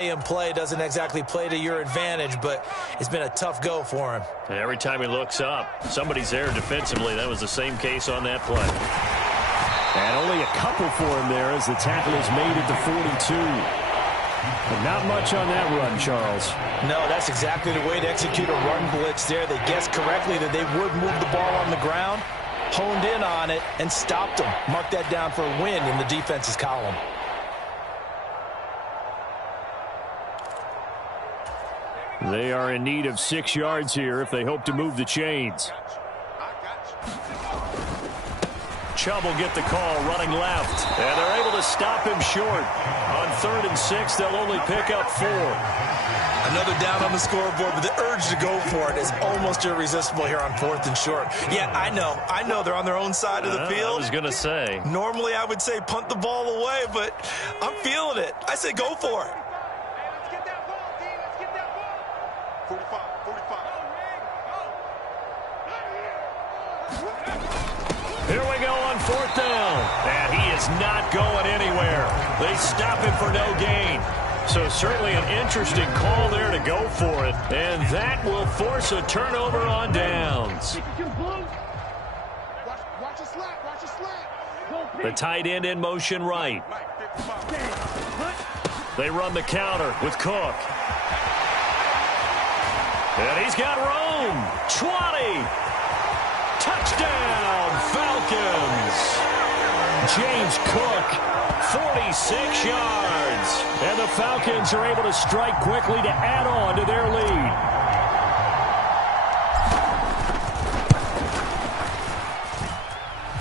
In play doesn't exactly play to your advantage, but it's been a tough go for him. And every time he looks up, somebody's there defensively. That was the same case on that play. And only a couple for him there as the tackle is made at the 42. But not much on that run, Charles. No, that's exactly the way to execute a run blitz there. They guessed correctly that they would move the ball on the ground, honed in on it, and stopped them. Mark that down for a win in the defense's column. They are in need of 6 yards here if they hope to move the chains. Chubb will get the call running left. And they're able to stop him short. On 3rd and 6, they'll only pick up 4. Another down on the scoreboard, but the urge to go for it is almost irresistible here on 4th and short. Yeah, I know they're on their own side of the field. I was going to say. Normally I would say punt the ball away, but I'm feeling it. I say go for it. Here we go on 4th down. And he is not going anywhere. They stop him for no gain. So certainly an interesting call there to go for it. And that will force a turnover on downs. The tight end in motion right. They run the counter with Cook. And he's got room. 20. Touchdown, Falcons. James Cook, 46 yards. And the Falcons are able to strike quickly to add on to their lead.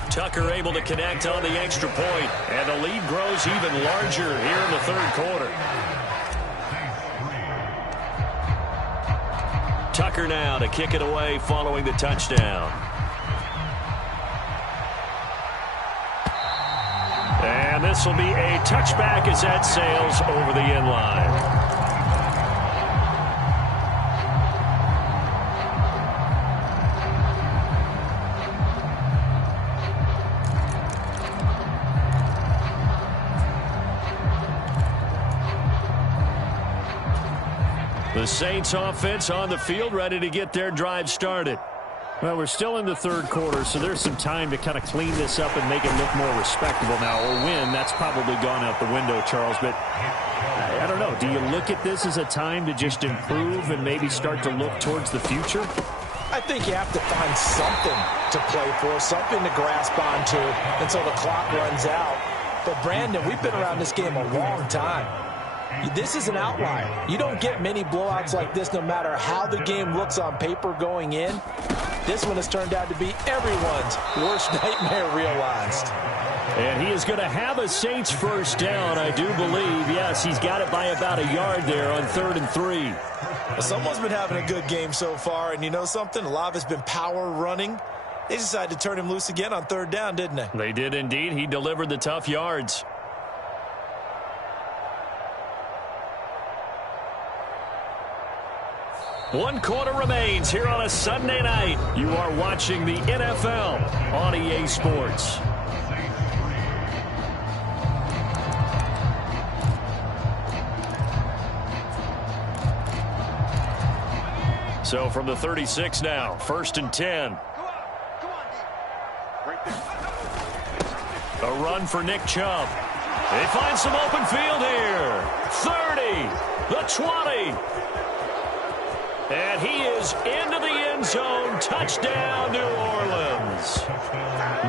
Tucker able to connect on the extra point. And the lead grows even larger here in the 3rd quarter. Tucker now to kick it away following the touchdown. And this will be a touchback as that sails over the end line. The Saints offense on the field ready to get their drive started. Well, we're still in the 3rd quarter, so there's some time to kind of clean this up and make it look more respectable now. Or win, that's probably gone out the window, Charles. But I don't know. Do you look at this as a time to just improve and maybe start to look towards the future? I think you have to find something to play for, something to grasp onto until the clock runs out. But, Brandon, we've been around this game a long time. This is an outlier. You don't get many blowouts like this no matter how the game looks on paper going in. This one has turned out to be everyone's worst nightmare realized. And he is going to have a Saints first down, I do believe. Yes, he's got it by about a yard there on 3rd and 3. Well, someone's been having a good game so far, and you know something? A lot of it's been power running. They decided to turn him loose again on 3rd down, didn't they? They did indeed. He delivered the tough yards. One quarter remains here on a Sunday night. You are watching the NFL on EA Sports. So from the 36 now, 1st and 10. A run for Nick Chubb. They find some open field here. 30, the 20. And he is into the end zone. Touchdown, New Orleans.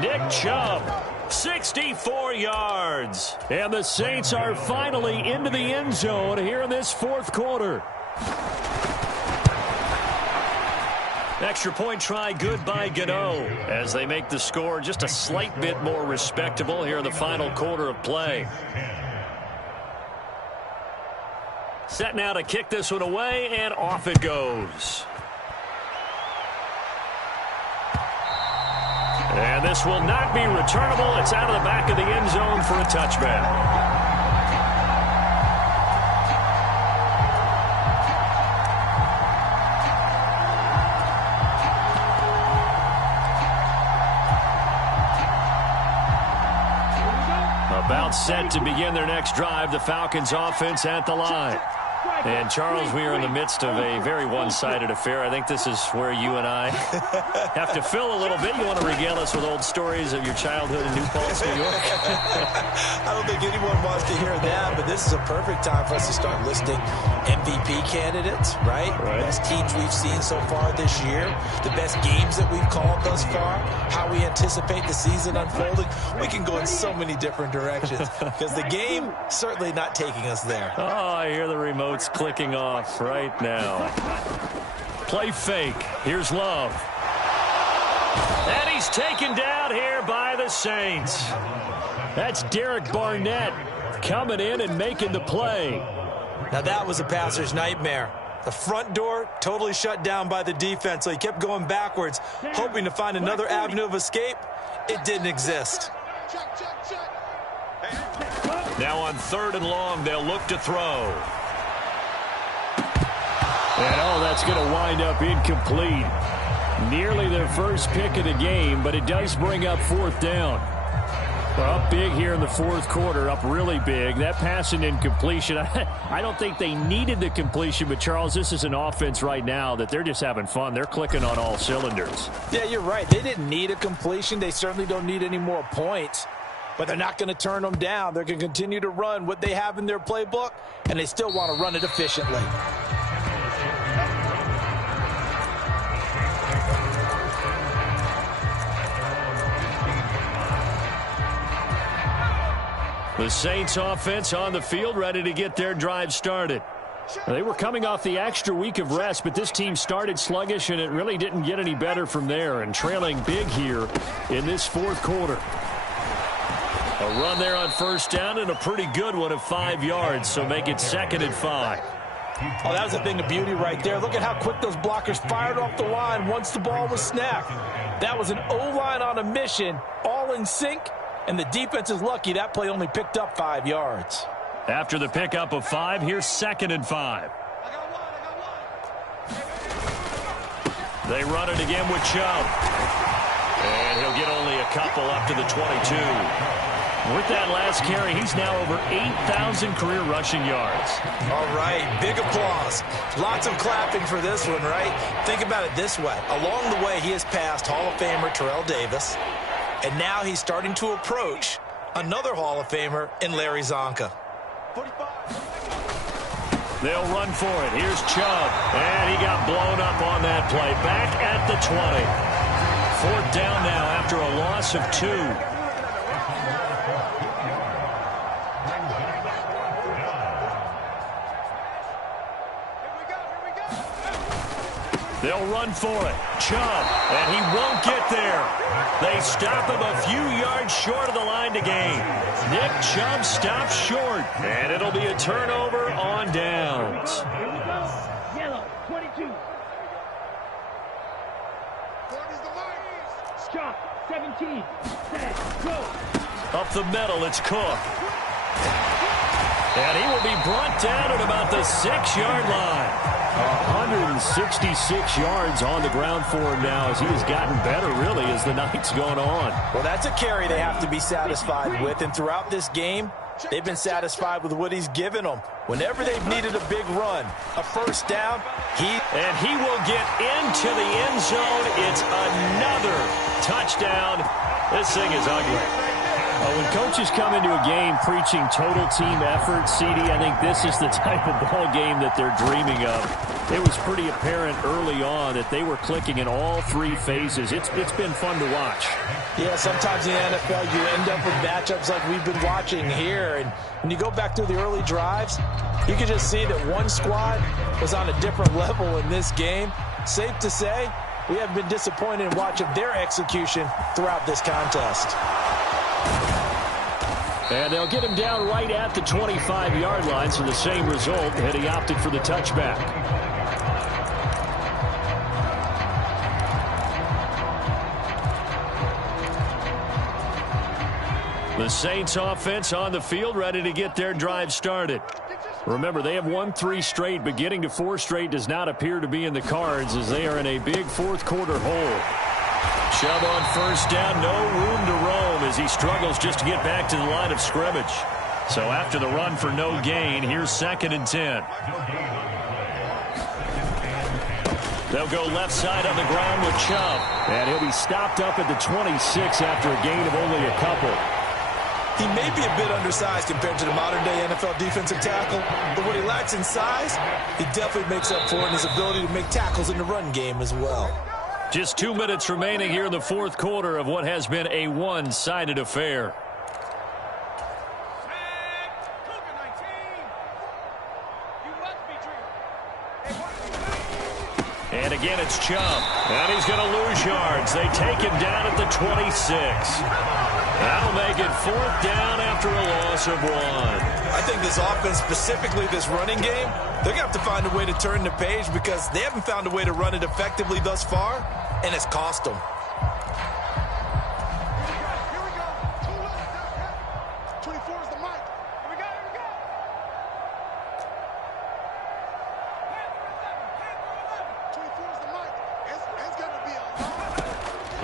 Nick Chubb, 64 yards. And the Saints are finally into the end zone here in this 4th quarter. Extra point try good by Gano as they make the score just a slight bit more respectable here in the final quarter of play. Set now to kick this one away, and off it goes. And this will not be returnable. It's out of the back of the end zone for a touchback. About set to begin their next drive. The Falcons offense at the line. And, Charles, we are in the midst of a very one-sided affair. I think this is where you and I have to fill a little bit. You want to regale us with old stories of your childhood in New Paltz, New York? I don't think anyone wants to hear that, but this is a perfect time for us to start listing MVP candidates, right? Best teams we've seen so far this year, the best games that we've called thus far, how we anticipate the season unfolding. We can go in so many different directions because the game certainly not taking us there. Oh, I hear the remote's clicking off right now. Play fake. Here's Love. And he's taken down here by the Saints. That's Derek Barnett coming in and making the play. Now that was a passer's nightmare. The front door totally shut down by the defense, so he kept going backwards, hoping to find another avenue of escape. It didn't exist. Now on 3rd and long, they'll look to throw. And, that's going to wind up incomplete. Nearly their first pick of the game, but it does bring up 4th down. Well, up big here in the 4th quarter, up really big. That pass and incompletion, I don't think they needed the completion, but, Charles, this is an offense right now that they're just having fun. They're clicking on all cylinders. Yeah, you're right. They didn't need a completion. They certainly don't need any more points. But they're not going to turn them down. They're going to continue to run what they have in their playbook, and they still want to run it efficiently. The Saints offense on the field, ready to get their drive started. They were coming off the extra week of rest, but this team started sluggish, and it really didn't get any better from there, and trailing big here in this 4th quarter. A run there on 1st down, and a pretty good one of 5 yards, so make it 2nd and 5. Oh, that was a thing of beauty right there. Look at how quick those blockers fired off the line once the ball was snapped. That was an O-line on a mission, all in sync. And the defense is lucky that play only picked up 5 yards. After the pickup of 5, here's 2nd and 5. They run it again with Chubb. And he'll get only a couple up to the 22. With that last carry, he's now over 8,000 career rushing yards. All right, big applause. Lots of clapping for this one, right? Think about it this way. Along the way, he has passed Hall of Famer Terrell Davis. And now he's starting to approach another Hall of Famer in Larry Zonka. They'll run for it. Here's Chubb. And he got blown up on that play. Back at the 20. 4th down now after a loss of 2. They'll run for it. Chubb. And he won't get there. They stop him a few yards short of the line to gain. Nick Chubb stops short. And it'll be a turnover on downs. Yellow, 22. Chubb, 17. Set, go. Up the middle, it's Cook. And he will be brought down at about the 6-yard line. 166 yards on the ground for him now as he has gotten better, really, as the night's gone on. Well, that's a carry they have to be satisfied with. And throughout this game, they've been satisfied with what he's given them. Whenever they've needed a big run, a 1st down, and he will get into the end zone. It's another touchdown. This thing is ugly. When coaches come into a game preaching total team effort, CD, I think this is the type of ball game that they're dreaming of. It was pretty apparent early on that they were clicking in all 3 phases. It's been fun to watch. Yeah, sometimes in the NFL you end up with matchups like we've been watching here. And when you go back through the early drives, you can just see that one squad was on a different level in this game. Safe to say, we haven't been disappointed in watching their execution throughout this contest. And they'll get him down right at the 25-yard line, so the same result, and he opted for the touchback. The Saints offense on the field, ready to get their drive started. Remember, they have won 3 straight, but getting to 4 straight does not appear to be in the cards as they are in a big 4th quarter hole. Chubb on 1st down, no room to roam as he struggles just to get back to the line of scrimmage. So after the run for no gain, here's 2nd and 10. They'll go left side on the ground with Chubb. And he'll be stopped up at the 26 after a gain of only a couple. He may be a bit undersized compared to the modern-day NFL defensive tackle, but what he lacks in size, he definitely makes up for in his ability to make tackles in the run game as well. Just 2 minutes remaining here in the fourth quarter of what has been a one-sided affair. And again, it's Chubb. And he's going to lose yards. They take him down at the 26. That'll make it 4th down after a loss of 1. I think this offense, specifically this running game, they're going to have to find a way to turn the page because they haven't found a way to run it effectively thus far, and it's cost them. Here we go. 24 is the mic. Here we go.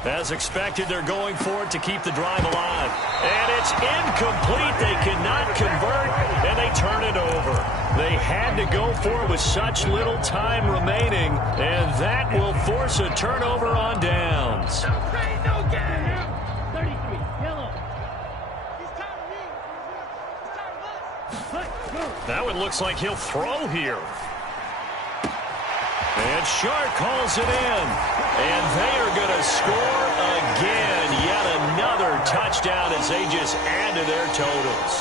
As expected, they're going for it to keep the drive alive. And it's incomplete. They cannot convert, and they turn it over. They had to go for it with such little time remaining, and that will force a turnover on downs. No pain, no gain. 33, yellow. He's tired of me. He's tired of us. Let's go. That one looks like he'll throw here. And Shark calls it in. And they are going to score again. Yet another touchdown as they just add to their totals.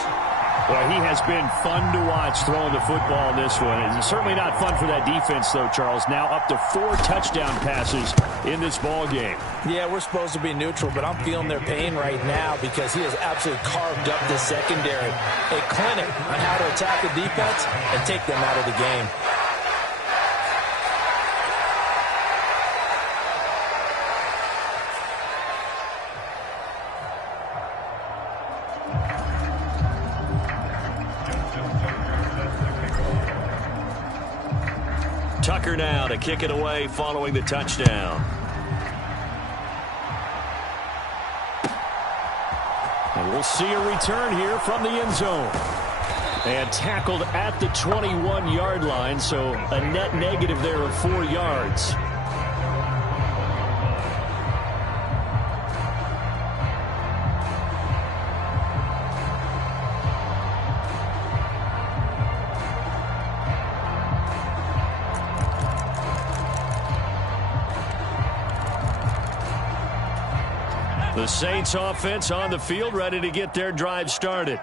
Well, he has been fun to watch throwing the football in this one. It's certainly not fun for that defense, though, Charles. Now up to 4 touchdown passes in this ball game. Yeah, we're supposed to be neutral, but I'm feeling their pain right now because he has absolutely carved up the secondary. A clinic on how to attack the defense and take them out of the game. Tucker now to kick it away following the touchdown. And we'll see a return here from the end zone. And tackled at the 21-yard line, so a net negative there of 4 yards. The Saints offense on the field, ready to get their drive started.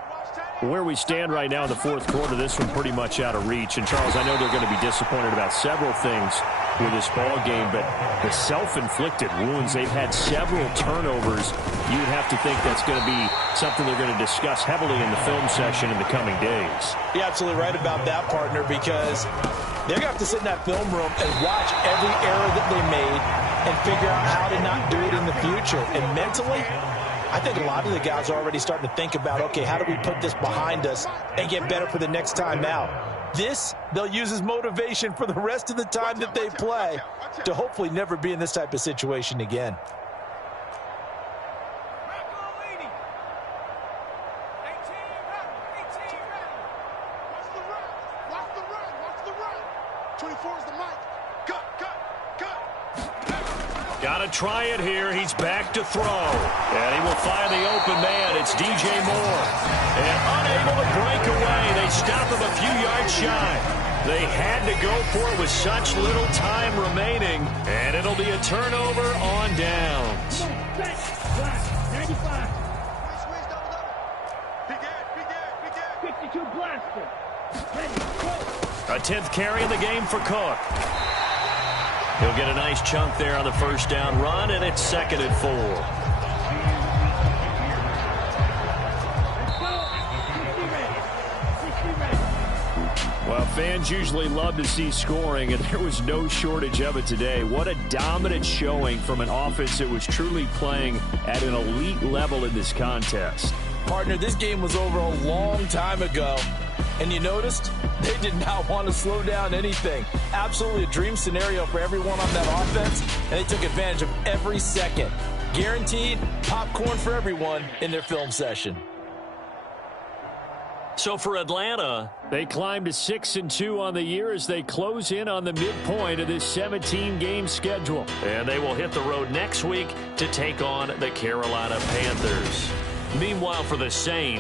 Where we stand right now in the fourth quarter, this one pretty much out of reach. And, Charles, I know they're going to be disappointed about several things with this ball game, but the self-inflicted wounds, they've had several turnovers. You'd have to think that's going to be something they're going to discuss heavily in the film session in the coming days. You're absolutely right about that, partner, because they're going to have to sit in that film room and watch every error that they made and figure out how to not do it in the future. And mentally, I think a lot of the guys are already starting to think about, okay, how do we put this behind us and get better for the next time out? This, they'll use as motivation for the rest of the time that they play to hopefully never be in this type of situation again. Got to try it here. He's back to throw. And he will find the open man. It's DJ Moore. And unable to break away. They stop him a few yards shy. They had to go for it with such little time remaining. And it'll be a turnover on downs. 95. 52 blaster. Ready, go. A 10th carry in the game for Cook. He'll get a nice chunk there on the first down run, and it's 2nd and 4. Well, fans usually love to see scoring, and there was no shortage of it today. What a dominant showing from an offense that was truly playing at an elite level in this contest. Partner, this game was over a long time ago, and you noticed they did not want to slow down anything. Absolutely a dream scenario for everyone on that offense, and they took advantage of every second. Guaranteed popcorn for everyone in their film session. So for Atlanta, they climb to 6-2 on the year as they close in on the midpoint of this 17-game schedule. and they will hit the road next week to take on the Carolina Panthers. Meanwhile, for the Saints,